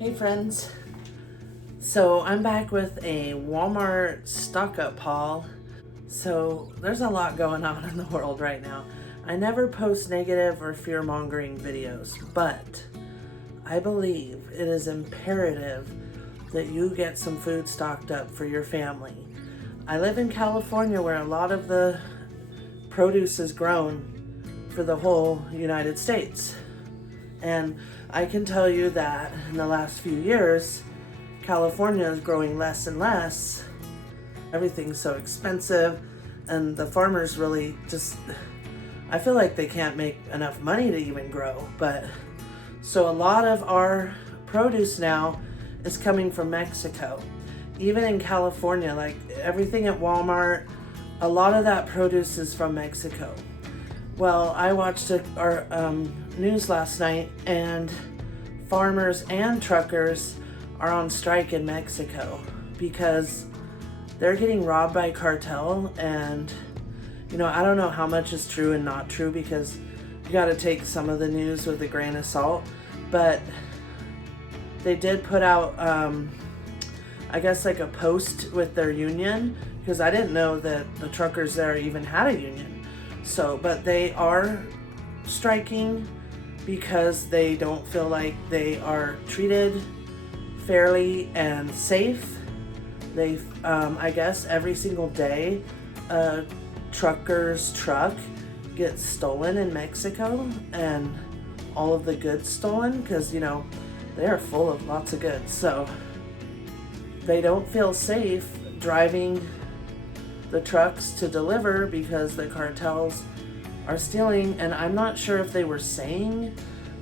Hey friends, so I'm back with a Walmart stock up haul. So there's a lot going on in the world right now. I never post negative or fear mongering videos, but I believe it is imperative that you get some food stocked up for your family. I live in California where a lot of the produce is grown for the whole United States. And I can tell you that in the last few years, California is growing less and less. Everything's so expensive, and the farmers really just, I feel like they can't make enough money to even grow. But so a lot of our produce now is coming from Mexico. Even in California, like everything at Walmart, a lot of that produce is from Mexico. Well, I watched our news last night, and farmers and truckers are on strike in Mexico because they're getting robbed by cartel. And I don't know how much is true and not true, because you got to take some of the news with a grain of salt, but they did put out I guess like a post with their union, because I didn't know that the truckers there even had a union. So, but they are striking because they don't feel like they are treated fairly and safe. They, I guess every single day, a trucker's truck gets stolen in Mexico, and all of the goods stolen, because, they are full of lots of goods. So they don't feel safe driving the trucks to deliver because the cartels are stealing. And I'm not sure if they were saying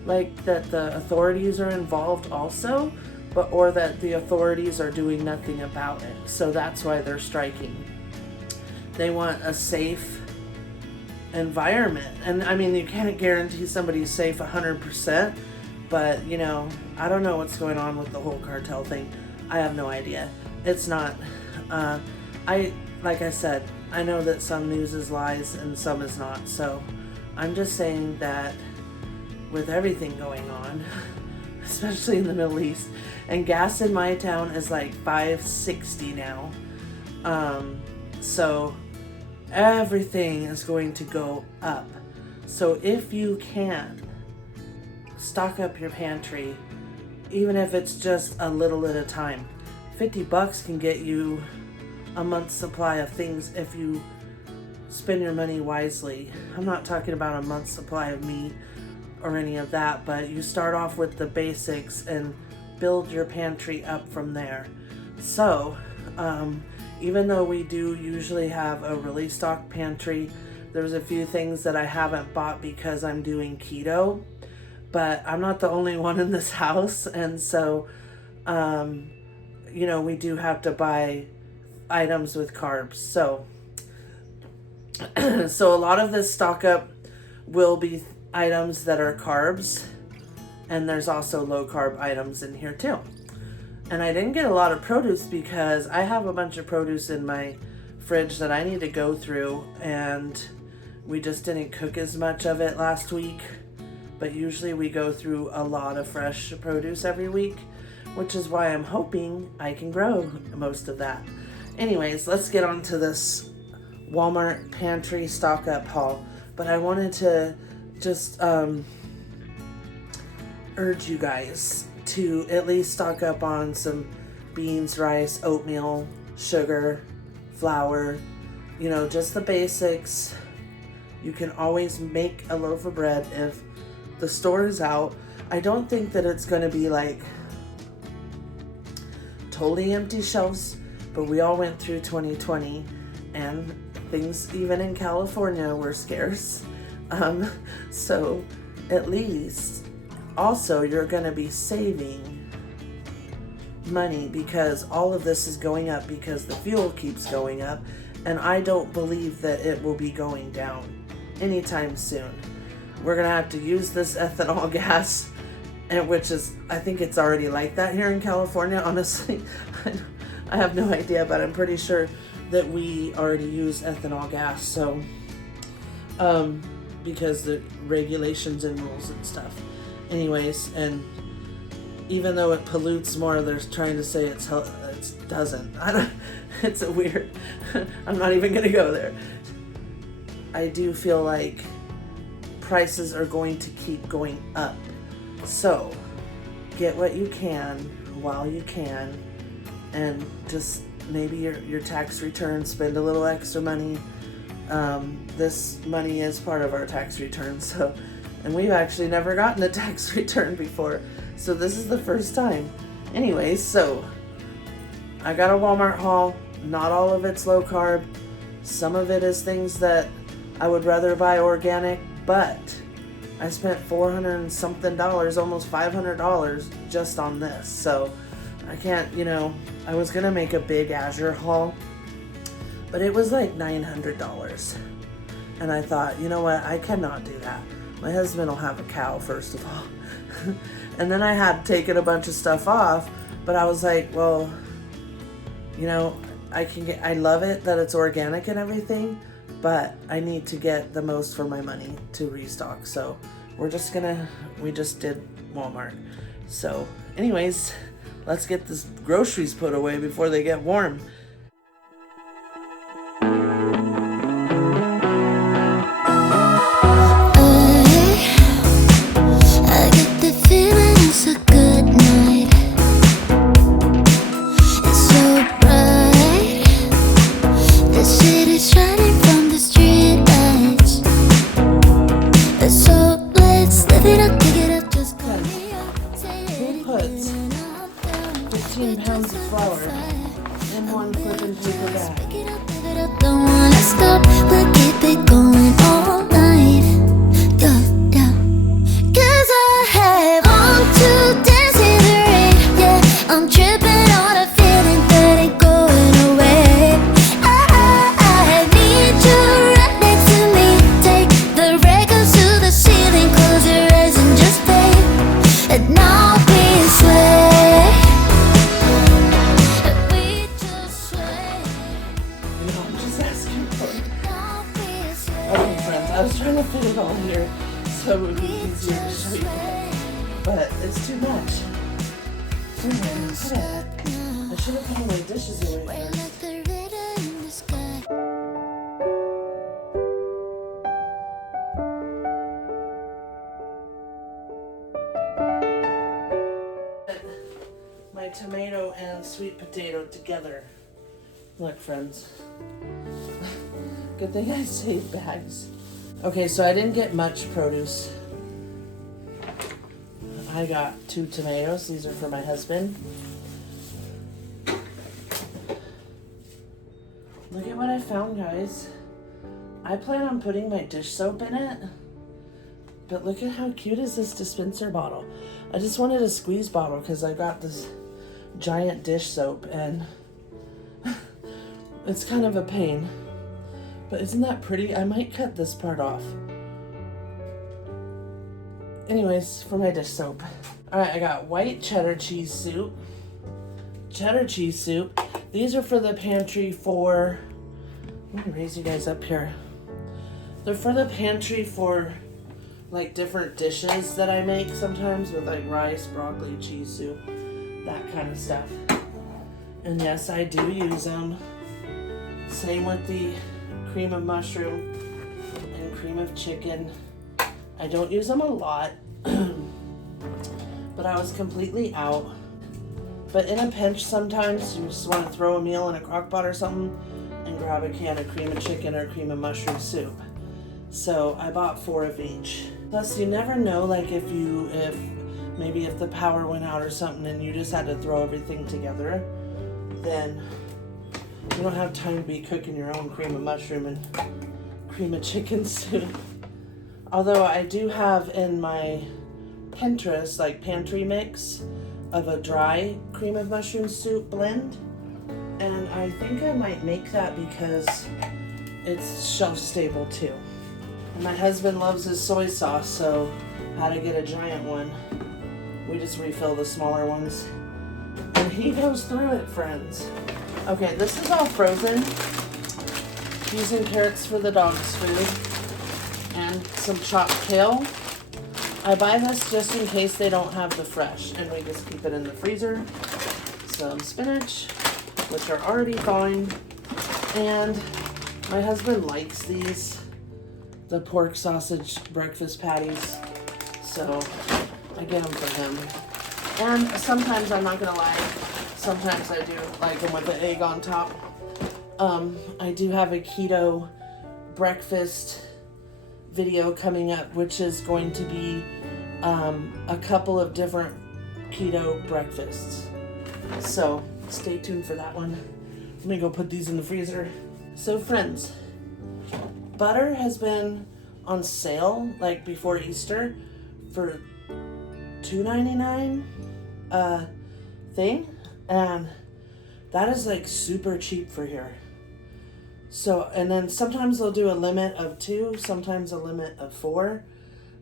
like that the authorities are involved also, but or that the authorities are doing nothing about it. So that's why they're striking. They want a safe environment. And I mean, you can't guarantee somebody's safe 100%, but I don't know what's going on with the whole cartel thing. I have no idea. It's not, like I said, I know that some news is lies and some is not. So I'm just saying that with everything going on, especially in the Middle East, and gas in my town is like $5.60 now. So everything is going to go up. So if you can, stock up your pantry, even if it's just a little at a time. $50 can get you a month's supply of things if you spend your money wisely. I'm not talking about a month's supply of meat or any of that, but you start off with the basics and build your pantry up from there. So even though we do usually have a really stocked pantry, there's a few things that I haven't bought because I'm doing keto, but I'm not the only one in this house. And so we do have to buy items with carbs. So so a lot of this stock up will be items that are carbs, and there's also low carb items in here too. And I didn't get a lot of produce because I have a bunch of produce in my fridge that I need to go through, and we just didn't cook as much of it last week. But usually we go through a lot of fresh produce every week, which is why I'm hoping I can grow most of that. Anyways, let's get on to this Walmart pantry stock up haul. But I wanted to just urge you guys to at least stock up on some beans, rice, oatmeal, sugar, flour, just the basics. You can always make a loaf of bread if the store is out. I don't think that it's going to be like totally empty shelves, but we all went through 2020 and things even in California were scarce. So at least also you're going to be saving money, because all of this is going up because the fuel keeps going up, and I don't believe that it will be going down anytime soon. We're going to have to use this ethanol gas, and which is, I think it's already like that here in California, honestly. I have no idea, but I'm pretty sure that we already use ethanol gas. So, because the regulations and rules and stuff. Anyways, and even though it pollutes more, they're trying to say it doesn't. I don't, it's a weird, I'm not even gonna go there. I do feel like prices are going to keep going up. So get what you can while you can, and just maybe your tax return, spend a little extra money. This money is part of our tax return, so, and we've actually never gotten a tax return before, so this is the first time. Anyways, so I got a Walmart haul. Not all of it's low carb. Some of it is things that I would rather buy organic, but I spent $400 and something, almost $500 just on this. So I can't, I was gonna make a big Azure haul, but it was like $900. And I thought, you know what, I cannot do that. My husband will have a cow, first of all. And then I had taken a bunch of stuff off, but I was like, well, I love it that it's organic and everything, but I need to get the most for my money to restock. So we just did Walmart. So anyways, let's get this groceries put away before they get warm. I get the feeling it's a good night. It's so bright. The city's shining from the street lights. So let's live it up, dig it up, just call me up. Who puts 15 pounds of flour in one clip and paper bag? Pick it up, don't wanna stop. We'll keep it going all night. Yeah. 'Cause I have on to dance in the rain. Yeah, I'm tripping on a feeling that ain't going away. I need you right next to me. Take the records to the ceiling, close your eyes and just play. And now we sway. We just sway. I'm just asking for it. Now we sway. Okay, friends, I was trying to fit it all here so it would be easier to show you, but it's too much. Oh my gosh, I should have put all my dishes away We're first. like the river in the sky. My tomato and sweet potato together. Look, friends. Good thing I saved bags. Okay, so I didn't get much produce. I got 2 tomatoes. These are for my husband. Look at what I found, guys. I plan on putting my dish soap in it. But look at how cute is this dispenser bottle. I just wanted a squeeze bottle because I got this giant dish soap and it's kind of a pain. But isn't that pretty? I might cut this part off. Anyways, for my dish soap. Alright, I got white cheddar cheese soup. Cheddar cheese soup. These are for the pantry for... Let me raise you guys up here. They're for the pantry for like different dishes that I make sometimes with like rice, broccoli, cheese soup, that kind of stuff. And yes, I do use them. Same with the cream of mushroom and cream of chicken. I don't use them a lot, but I was completely out. But in a pinch sometimes you just want to throw a meal in a crock pot or something and grab a can of cream of chicken or cream of mushroom soup. So I bought 4 of each. Plus you never know, like if maybe if the power went out or something and you just had to throw everything together, then you don't have time to be cooking your own cream of mushroom and cream of chicken soup. Although I do have in my Pinterest like pantry mix of a dry cream of mushroom soup blend, and I think I might make that because it's shelf stable too. And my husband loves his soy sauce, so I had to get a giant one. We just refill the smaller ones and he goes through it, friends. Okay, this is all frozen. Using carrots for the dog's food and some chopped kale. I buy this just in case they don't have the fresh, and we just keep it in the freezer. Some spinach, which are already thawing, and my husband likes these, the pork sausage breakfast patties, so I get them for him. And sometimes, I'm not gonna lie, sometimes I do like them with the egg on top. I do have a keto breakfast video coming up, which is going to be a couple of different keto breakfasts. So stay tuned for that one. Let me go put these in the freezer. So friends, butter has been on sale like before Easter for $2.99 thing, and that is like super cheap for here. So, and then sometimes they'll do a limit of 2, sometimes a limit of 4.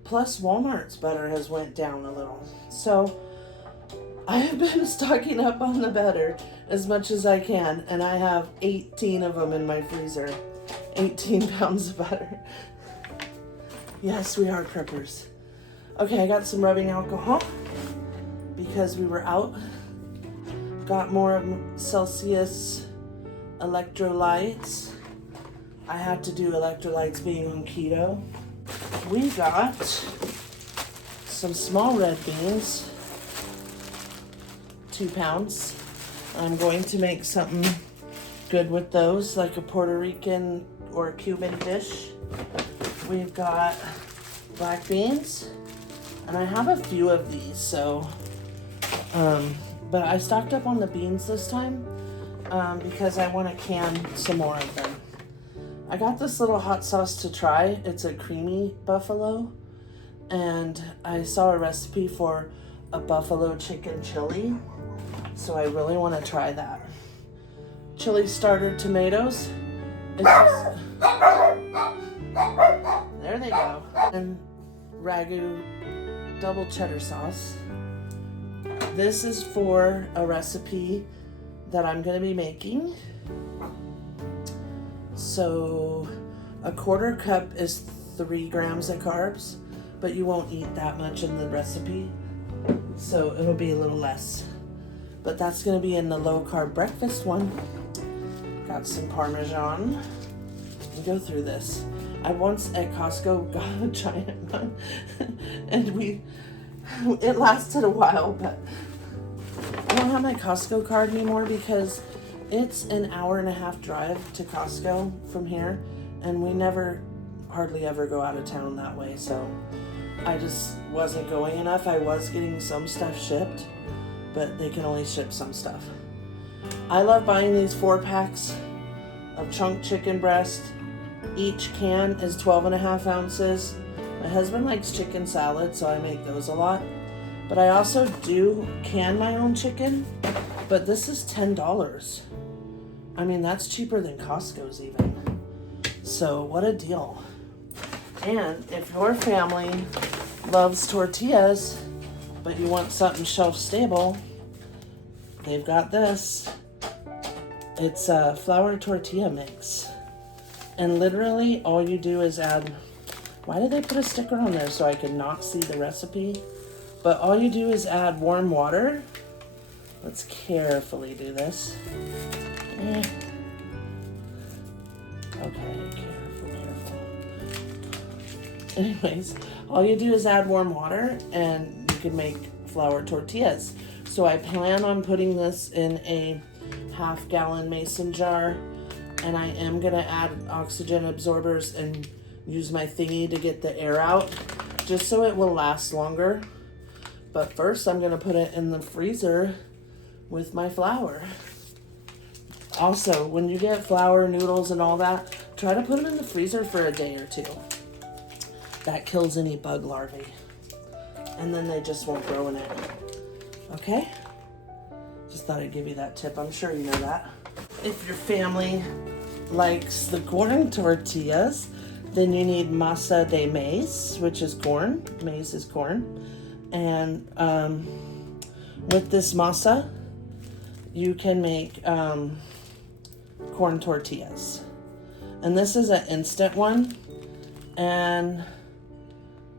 Plus Walmart's butter has went down a little. So I have been stocking up on the butter as much as I can, and I have 18 of them in my freezer. 18 pounds of butter. Yes, we are preppers. Okay, I got some rubbing alcohol because we were out. Got more Celsius electrolytes. I had to do electrolytes being on keto. We got some small red beans, 2 pounds. I'm going to make something good with those, like a Puerto Rican or Cuban dish. We've got black beans, and I have a few of these, so, but I stocked up on the beans this time because I want to can some more of them. I got this little hot sauce to try. It's a creamy buffalo, and I saw a recipe for a buffalo chicken chili, so I really want to try that. Chili starter tomatoes. It's just, there they go. And ragu double cheddar sauce. This is for a recipe that I'm going to be making. So a 1/4 cup is 3 grams of carbs, but you won't eat that much in the recipe, so it'll be a little less. But that's going to be in the low carb breakfast one. Got some Parmesan. Let me go through this. I once at Costco got a giant one, and it lasted a while, but I don't have my Costco card anymore because it's an 1.5-hour drive to Costco from here, and we never hardly ever go out of town that way, so I just wasn't going enough. I was getting some stuff shipped, but they can only ship some stuff. I love buying these 4-packs of chunk chicken breast. Each can is 12.5 ounces. My husband likes chicken salad, so I make those a lot. But I also do can my own chicken, but this is $10. I mean, that's cheaper than Costco's even. So what a deal. And if your family loves tortillas, but you want something shelf stable, they've got this. It's a flour tortilla mix. And literally all you do is add, why did they put a sticker on there so I could not see the recipe? But all you do is add warm water. Let's carefully do this. Okay, careful. Anyways, all you do is add warm water and you can make flour tortillas. So I plan on putting this in a 1/2 gallon mason jar, and I am gonna add oxygen absorbers and use my thingy to get the air out, just so it will last longer. But first I'm gonna put it in the freezer with my flour. Also, when you get flour, noodles, and all that, try to put them in the freezer for a day or 2. That kills any bug larvae. And then they just won't grow in it. Okay? Just thought I'd give you that tip. I'm sure you know that. If your family likes the corn tortillas, then you need masa de maíz, which is corn. Maize is corn. And with this masa, you can make corn tortillas. And this is an instant one. And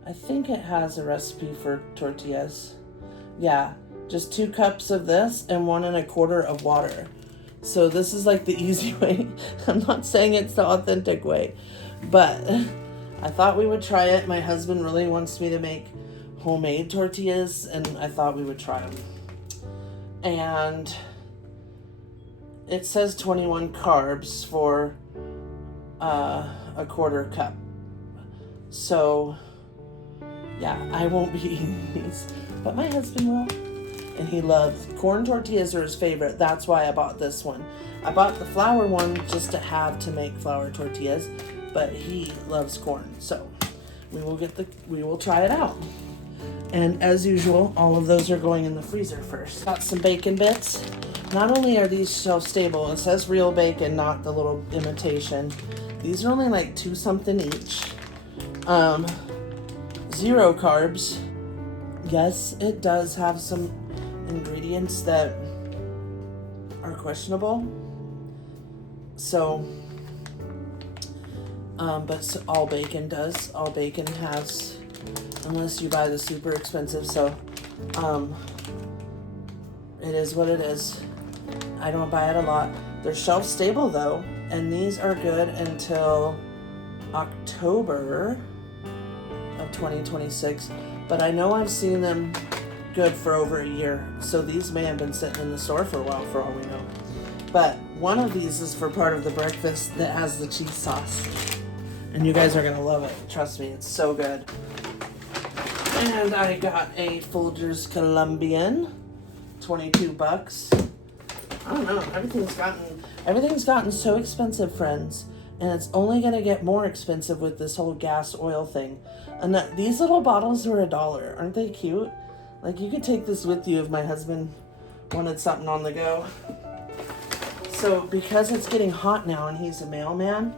I think it has a recipe for tortillas. Yeah, just 2 cups of this and 1 1/4 of water. So this is like the easy way. I'm not saying it's the authentic way, but I thought we would try it. My husband really wants me to make homemade tortillas, and I thought we would try them. And it says 21 carbs for a 1/4 cup. So yeah, I won't be eating these, but my husband will. And he loves corn tortillas, are his favorite. That's why I bought this one. I bought the flour one just to have to make flour tortillas, but he loves corn. So we will try it out. And as usual, all of those are going in the freezer first. Got some bacon bits. Not only are these shelf stable, it says real bacon, not the little imitation. These are only like 2 something each. 0 carbs. Yes, it does have some ingredients that are questionable. So, but all bacon does. All bacon has, unless you buy the super expensive. So, it is what it is. I don't buy it a lot. They're shelf stable though, and these are good until October of 2026. But I know I've seen them good for over a year, so these may have been sitting in the store for a while for all we know. But one of these is for part of the breakfast that has the cheese sauce, and you guys are gonna love it. Trust me, it's so good. And I got a Folgers Colombian, 22 bucks. I don't know, everything's gotten so expensive, friends, and it's only gonna get more expensive with this whole gas oil thing. And these little bottles are $1. Aren't they cute? Like, you could take this with you if my husband wanted something on the go. So because it's getting hot now and he's a mailman,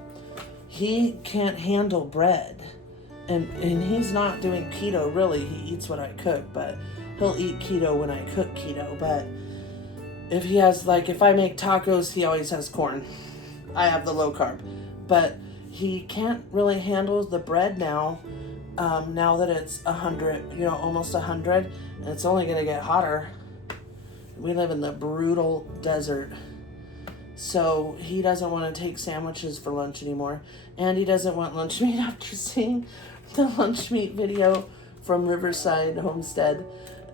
he can't handle bread. And he's not doing keto really. He eats what I cook, but he'll eat keto when I cook keto. But if he has, like, if I make tacos, he always has corn. I have the low carb. But he can't really handle the bread now. Now that it's 100, almost 100, and it's only going to get hotter. We live in the brutal desert. So he doesn't want to take sandwiches for lunch anymore. And he doesn't want lunch meat after seeing the lunch meat video from Riverside Homestead.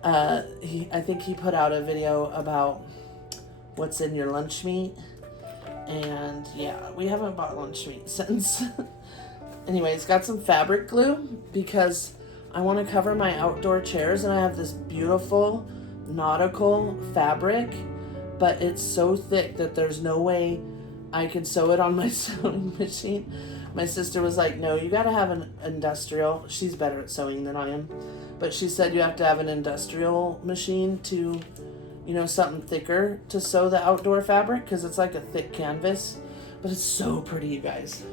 I think he put out a video about what's in your lunch meat. And yeah, we haven't bought lunch meat since. Anyways, got some fabric glue because I want to cover my outdoor chairs, and I have this beautiful nautical fabric, but it's so thick that there's no way I can sew it on my sewing machine. My sister was like, no, you got to have an industrial. She's better at sewing than I am, but she said you have to have an industrial machine to, something thicker to sew the outdoor fabric, because it's like a thick canvas, but it's so pretty, you guys.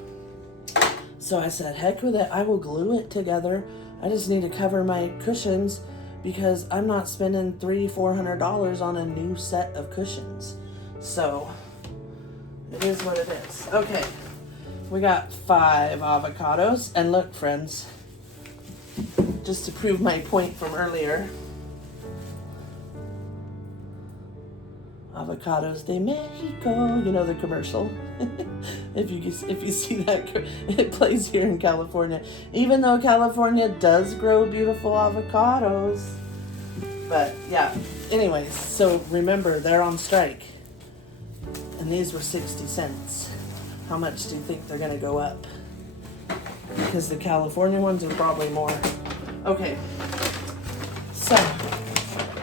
So I said, heck with it, I will glue it together. I just need to cover my cushions because I'm not spending $300-400 on a new set of cushions. So it is what it is. Okay, we got 5 avocados. And look, friends, just to prove my point from earlier, Avocados de Mexico, the commercial. if you see that, it plays here in California. Even though California does grow beautiful avocados. But yeah, anyways, so remember, they're on strike. And these were 60 cents. How much do you think they're gonna go up? Because the California ones are probably more. Okay, so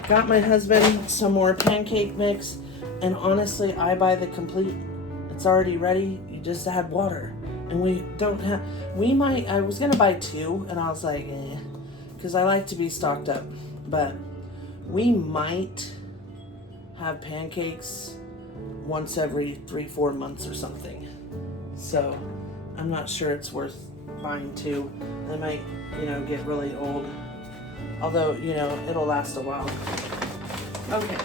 got my husband some more pancake mix, and honestly, I buy the complete. It's already ready. You just add water, and we don't have. I was gonna buy 2, and I was like, because I like to be stocked up, but we might have pancakes once every 3-4 months or something. So I'm not sure it's worth buying 2. They might, get really old. Although, it'll last a while. Okay.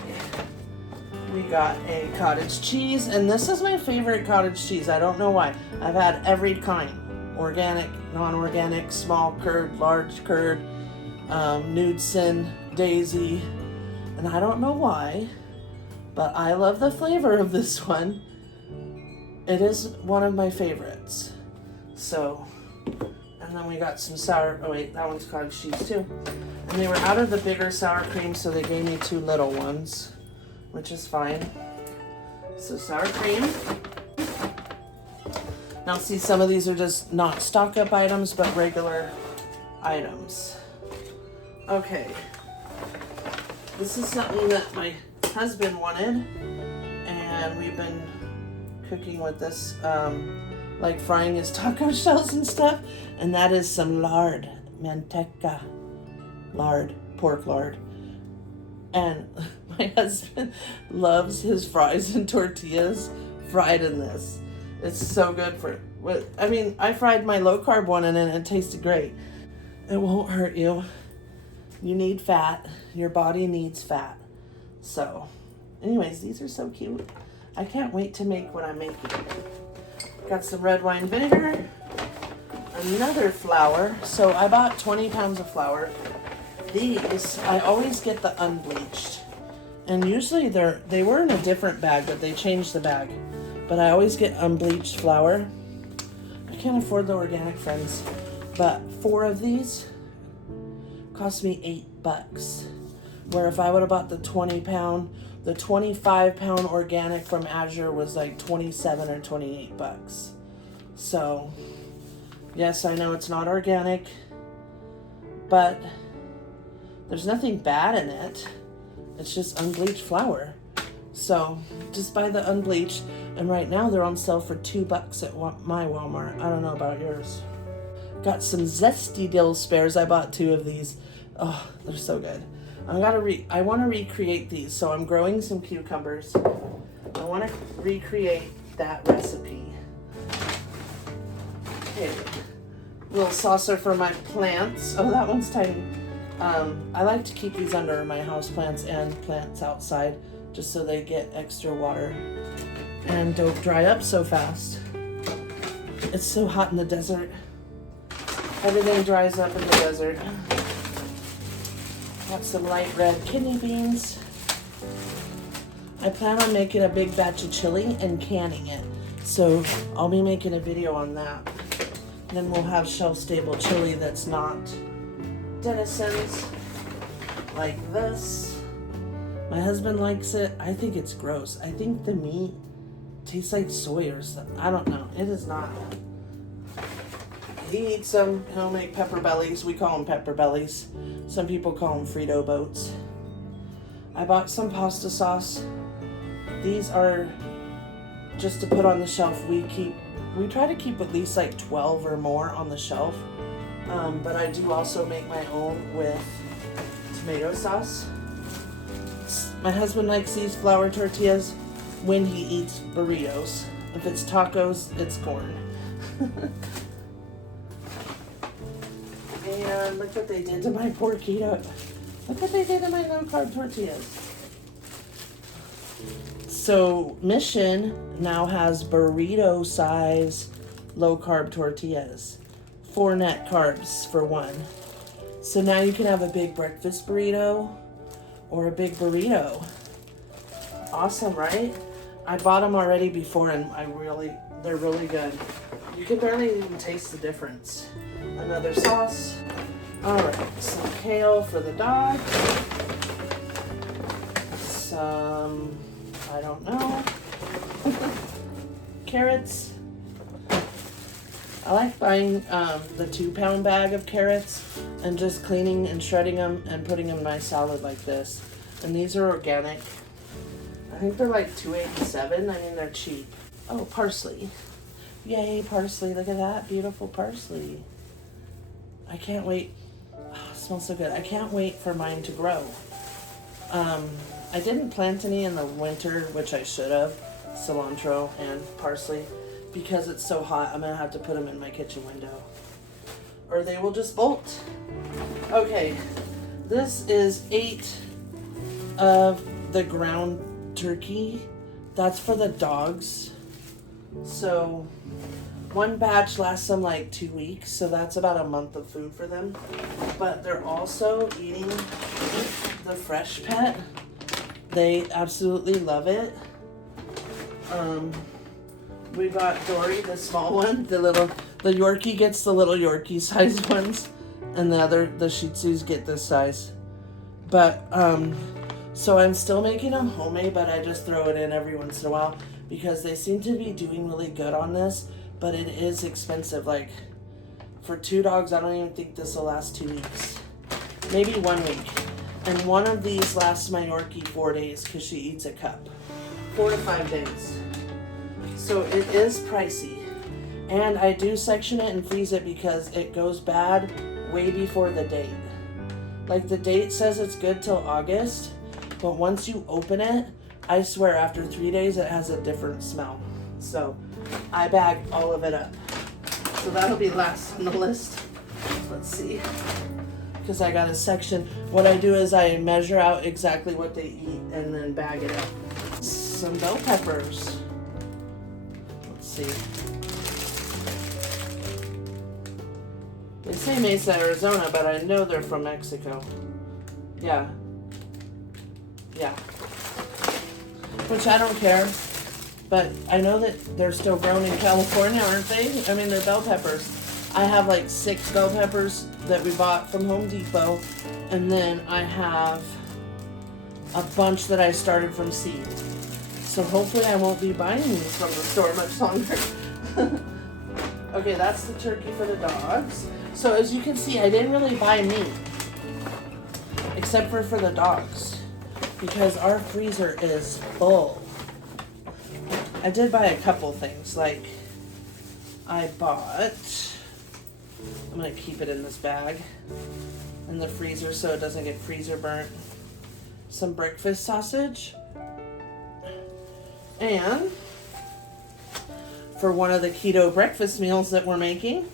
We got a cottage cheese, and this is my favorite cottage cheese. I don't know why. I've had every kind. organic, non-organic, small curd, large curd, Nudesen, Daisy, and I don't know why, but I love the flavor of this one. It is one of my favorites. So, and then we got some sour, oh wait, that one's cottage cheese too. And they were out of the bigger sour cream, so they gave me 2 little ones, which is fine. So sour cream. Now see, some of these are just not stock up items, but regular items. Okay. This is something that my husband wanted, and we've been cooking with this, like frying his taco shells and stuff, and that is some lard, manteca, lard, pork lard. And my husband loves his fries and tortillas fried in this. It's so good for what I mean, I fried my low carb one and it tasted great. It won't hurt you. You need fat. Your body needs fat. So, anyways, these are so cute. I can't wait to make what I'm making. Got some red wine vinegar, another flour. So I bought 20 pounds of flour. These, I always get the unbleached. And usually they were in a different bag, but they changed the bag. But I always get unbleached flour. I can't afford the organic, friends. But 4 of these cost me $8. Where if I would have bought the 20 pound, the 25 pound organic from Azure was like 27 or $28. So, yes, I know it's not organic, but there's nothing bad in it. It's just unbleached flour. So, just buy the unbleached. And right now they're on sale for $2 at my Walmart. I don't know about yours. Got some zesty dill spares. I bought 2 of these. Oh, they're so good. I want to recreate these, so I'm growing some cucumbers. I want to recreate that recipe. Okay, little saucer for my plants. Oh, that one's tiny. I like to keep these under my house plants and plants outside, just so they get extra water and don't dry up so fast. It's so hot in the desert. Everything dries up in the desert. Got some light red kidney beans. I plan on making a big batch of chili and canning it. So I'll be making a video on that. Then we'll have shelf-stable chili that's not Denison's, like this. My husband likes it. I think it's gross. I think the meat tastes like soy or something. I don't know. It is not. He eats them. He'll make pepper bellies. We call them pepper bellies. Some people call them Frito boats. I bought some pasta sauce. These are just to put on the shelf. We try to keep at least like 12 or more on the shelf. But I do also make my own with tomato sauce. My husband likes these flour tortillas when he eats burritos. If it's tacos, it's corn. And look what they did to my porquito. Look what they did to my low-carb tortillas. So Mission now has burrito-size low-carb tortillas. 4 net carbs for one. So now you can have a big breakfast burrito or a big burrito. Awesome, right? I bought them already before and they're really good. You can barely even taste the difference. Another sauce. Alright, some kale for the dog. Some, I don't know. Carrots. I like buying the 2-pound bag of carrots and just cleaning and shredding them and putting them in my salad like this. And these are organic. I think they're like $2.87. I mean, they're cheap. Oh, parsley. Yay, parsley. Look at that. Beautiful parsley. I can't wait. Oh, it smells so good. I can't wait for mine to grow. I didn't plant any in the winter, which I should have. Cilantro and parsley. Because it's so hot, I'm going to have to put them in my kitchen window. Or they will just bolt. Okay. This is 8 of the ground turkey. That's for the dogs. So One batch lasts them like 2 weeks, so that's about a month of food for them. But they're also eating the fresh pet. They absolutely love it. We got Dory, the small one, the Yorkie gets the little Yorkie sized ones, and the Shih Tzus get this size. But, so I'm still making them homemade, but I just throw it in every once in a while because they seem to be doing really good on this, but it is expensive. Like, for 2 dogs, I don't even think this will last 2 weeks. Maybe 1 week. And one of these lasts my Yorkie 4 days because she eats a cup. 4 to 5 days. So it is pricey. And I do section it and freeze it because it goes bad way before the date. Like, the date says it's good till August, but once you open it, I swear after 3 days it has a different smell. So I bag all of it up. So that'll be last on the list. Let's see. Because I got a section. What I do is I measure out exactly what they eat and then bag it up. Some bell peppers. Let's see. They say Mesa, Arizona, but I know they're from Mexico. Yeah. Yeah. Which I don't care. But I know that they're still grown in California, aren't they? I mean, they're bell peppers. I have like 6 bell peppers that we bought from Home Depot. And then I have a bunch that I started from seed. So hopefully I won't be buying these from the store much longer. Okay, that's the turkey for the dogs. So as you can see, I didn't really buy meat. Except for the dogs. Because our freezer is full. I did buy a couple things. Like, I bought... I'm going to keep it in this bag. In the freezer so it doesn't get freezer burnt. Some breakfast sausage. And... for one of the keto breakfast meals that we're making.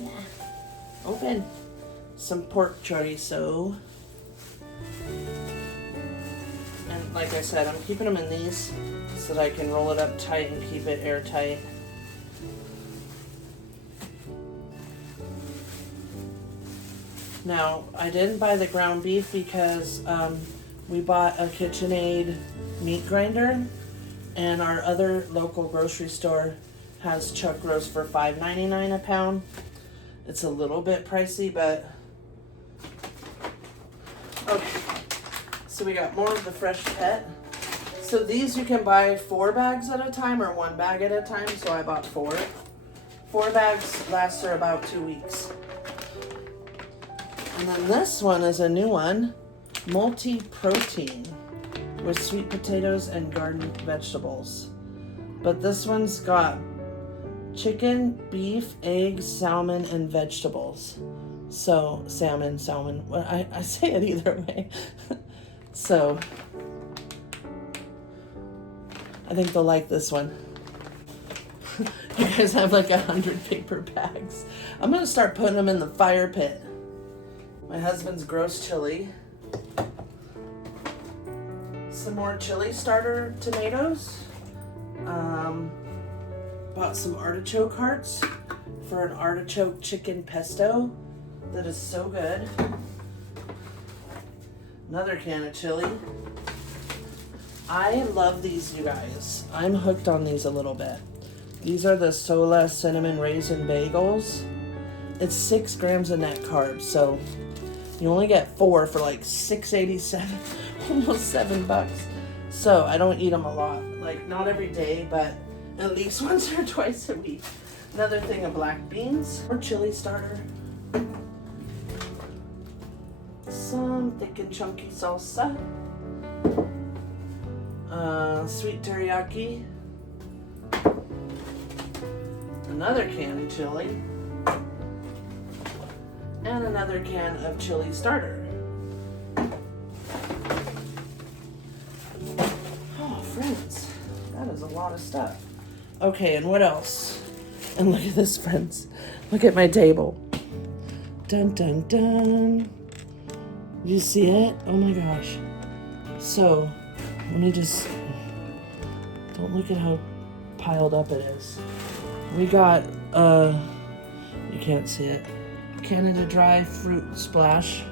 Yeah. Open. Some pork chorizo. And like I said, I'm keeping them in these so that I can roll it up tight and keep it airtight. Now, I didn't buy the ground beef because we bought a KitchenAid meat grinder. And our other local grocery store has chuck roast for $5.99 a pound. It's a little bit pricey, but okay. So we got more of the fresh pet. So these you can buy 4 bags at a time or 1 bag at a time. So I bought 4. 4 bags last her about 2 weeks. And then this one is a new one, multi-protein, with sweet potatoes and garden vegetables. But this one's got chicken, beef, eggs, salmon, and vegetables. So, salmon. Well, I say it either way. So, I think they'll like this one. You guys have like 100 paper bags. I'm gonna start putting them in the fire pit. My husband's gross chili. Some more chili starter tomatoes. Bought some artichoke hearts for an artichoke chicken pesto that is so good. Another can of chili. I love these, you guys. I'm hooked on these a little bit. These are the Sola cinnamon raisin bagels. It's 6 grams of net carbs, so you only get 4 for like $6.87, almost $7. So I don't eat them a lot, like not every day, but at least once or twice a week. Another thing of black beans or chili starter. Some thick and chunky salsa. Sweet teriyaki. Another can of chili. And another can of chili starter. Oh, friends, that is a lot of stuff. Okay, and what else? And look at this, friends. Look at my table. Dun, dun, dun. You see it? Oh my gosh. So, let me just, don't look at how piled up it is. We got, you can't see it, Canada Dry Fruit Splash.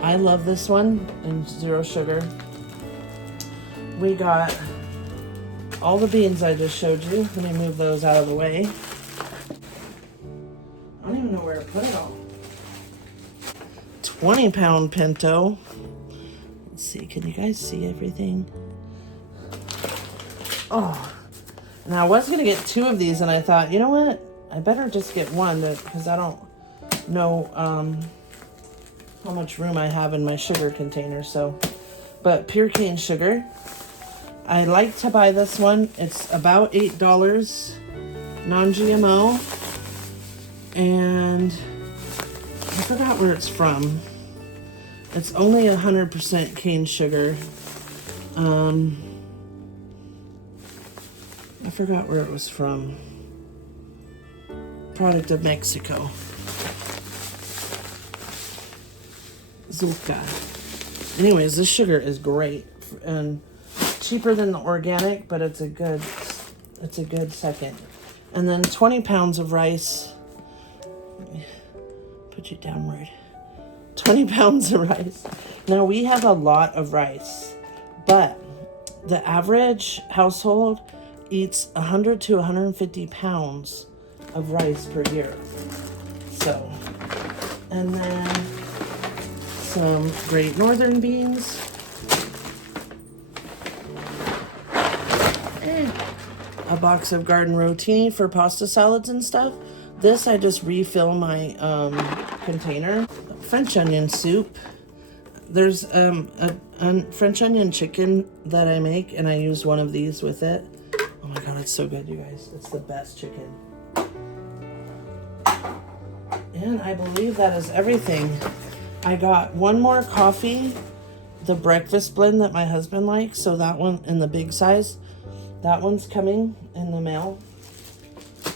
I love this one, and 0 sugar. We got all the beans I just showed you. Let me move those out of the way. I don't even know where to put it all. 20-pound pinto. Let's see, can you guys see everything? Oh, now I was gonna get 2 of these, and I thought, you know what? I better just get one because I don't know how much room I have in my sugar container. So, but pure cane sugar. I like to buy this one. It's about $8, non-GMO, and I forgot where it's from. It's only 100% cane sugar. I forgot where it was from. Product of Mexico. Zucca. Anyways, this sugar is great and cheaper than the organic, but it's a good second. And then 20 pounds of rice. Let me put you downward. 20 pounds of rice. Now we have a lot of rice, but the average household eats 100 to 150 pounds of rice per year. So, and then some Great Northern beans. And a box of garden rotini for pasta salads and stuff. This I just refill my container. French onion soup. There's a French onion chicken that I make, and I use one of these with it. Oh my god, it's so good, you guys. It's the best chicken. And I believe that is everything. I got one more coffee, the breakfast blend that my husband likes. So that one in the big size, that one's coming in the mail.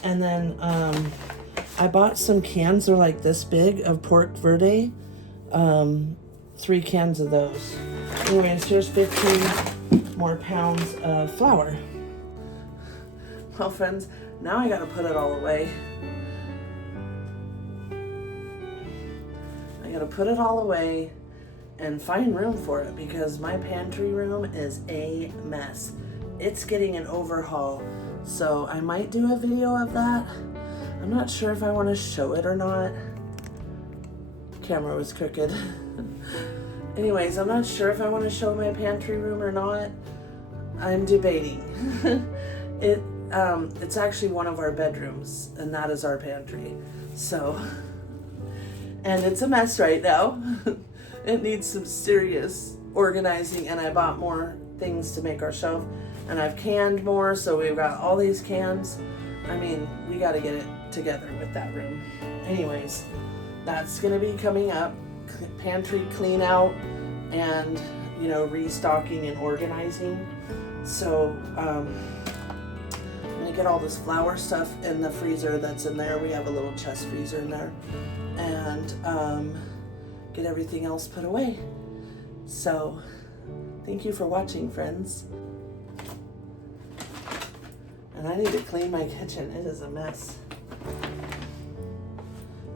And then I bought some cans. They're like this big of pork verde. 3 cans of those. Anyways, here's 15 more pounds of flour. Well, friends, now I gotta put it all away. I gotta put it all away and find room for it because my pantry room is a mess. It's getting an overhaul, so I might do a video of that. I'm not sure if I want to show it or not. Camera was crooked. Anyways, I'm not sure if I want to show my pantry room or not. I'm debating. It's actually one of our bedrooms, and that is our pantry. So, and it's a mess right now. It needs some serious organizing, and I bought more things to make our shelf, and I've canned more, so we've got all these cans. I mean, we got to get it together with that room. Anyways, that's going to be coming up. Pantry clean out and, you know, restocking and organizing. So, I'm going to get all this flour stuff in the freezer that's in there. We have a little chest freezer in there. And get everything else put away. So, thank you for watching, friends. And I need to clean my kitchen. It is a mess.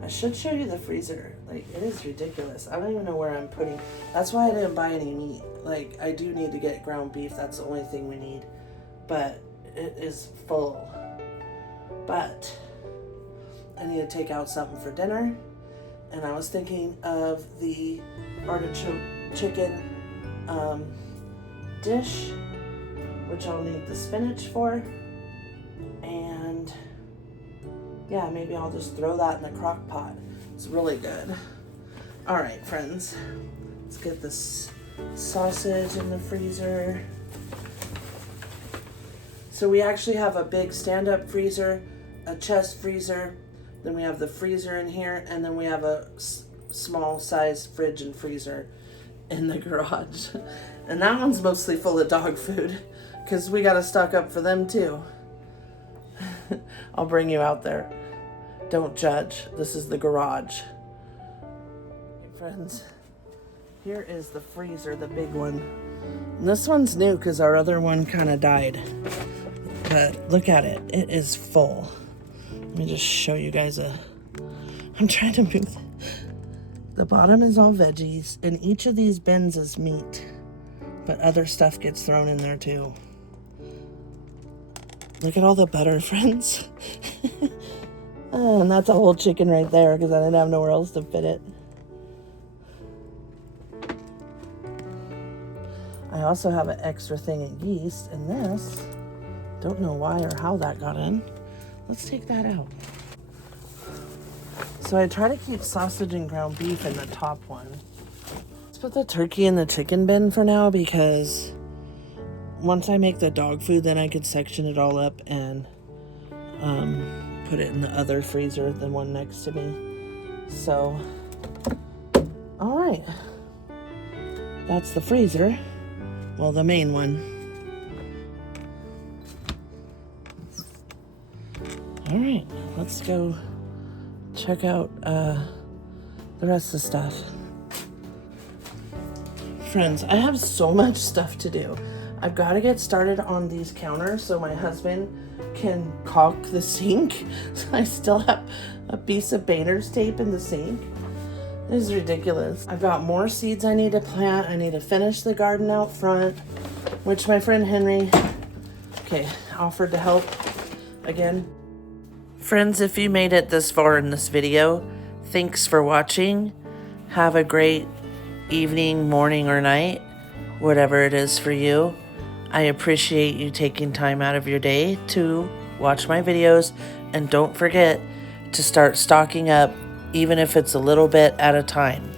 I should show you the freezer. Like, it is ridiculous. I don't even know where I'm putting. That's why I didn't buy any meat. Like, I do need to get ground beef. That's the only thing we need. But it is full. But I need to take out something for dinner. And I was thinking of the artichoke chicken dish, which I'll need the spinach for. And yeah, maybe I'll just throw that in the crock pot. It's really good. All right, friends, let's get this sausage in the freezer. So we actually have a big stand-up freezer, a chest freezer, then we have the freezer in here, and then we have a small size fridge and freezer in the garage. And that one's mostly full of dog food because we got to stock up for them too. I'll bring you out there. Don't judge. This is the garage. Okay, friends, here is the freezer, the big one. And this one's new because our other one kind of died. But look at it. It is full. Let me just show you guys I'm trying to move. The bottom is all veggies, and each of these bins is meat. But other stuff gets thrown in there too. Look at all the butter, friends. Oh, and that's a whole chicken right there because I didn't have nowhere else to fit it. I also have an extra thing of yeast in this. Don't know why or how that got in. Let's take that out. So I try to keep sausage and ground beef in the top one. Let's put the turkey in the chicken bin for now because once I make the dog food, then I could section it all up and put it in the other freezer, the one next to me. So, all right. That's the freezer. Well, the main one. All right, let's go check out the rest of the stuff. Friends, I have so much stuff to do. I've got to get started on these counters so my husband can caulk the sink. So I still have a piece of painter's tape in the sink. This is ridiculous. I've got more seeds I need to plant. I need to finish the garden out front, which my friend Henry, offered to help again. Friends, if you made it this far in this video, thanks for watching. Have a great evening, morning, or night, whatever it is for you. I appreciate you taking time out of your day to watch my videos, and don't forget to start stocking up, even if it's a little bit at a time.